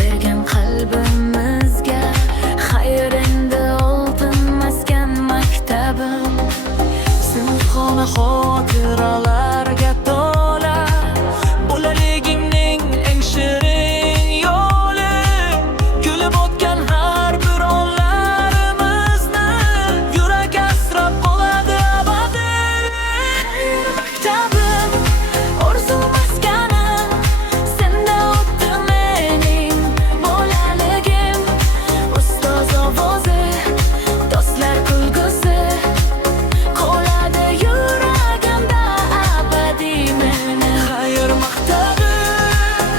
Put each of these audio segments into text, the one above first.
bergan qalbimizga. Xayr, endi oltin maskan maktabim, sinfxona xotiralarga to'la. Bolaligimning eng shirin yo'li, kulib o'tgan har bir onlarimizni yurak asrab qoladi abadiy. Xayr, maktabim, orzu maskanim, senda o'tdi mening bolaligim. Ustoz ovozi, do'stlar kulgusi qoladi yuragimda abadiy meni. Xayr, maktabim,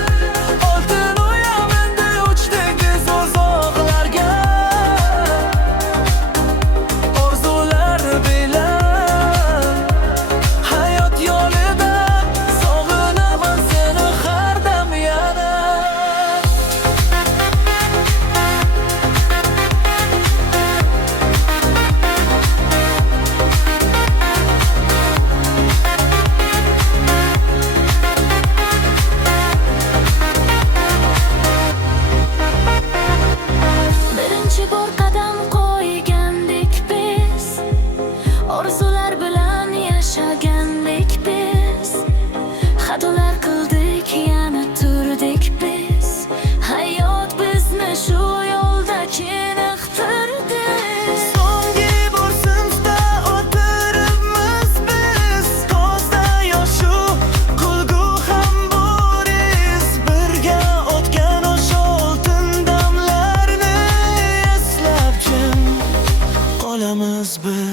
oltin uyam endi uchdingiz uzoqlarga. Orzular bilan hayot yo'lida sog'inaman seni har dam yana. Birinchi bor qadam qo'ygandik biz, orzular bilan yashagandik biz. Xatolar qildik, yana turdik biz. Hayot bizni shu yo'lda chiniqtirdi. So'nggi bor sinfda o'tiribmiz biz, ko'zda yoshu kulgu ham boriz. Birga o'tgan o'sha oltin damlarni eslab jim qolamiz biz.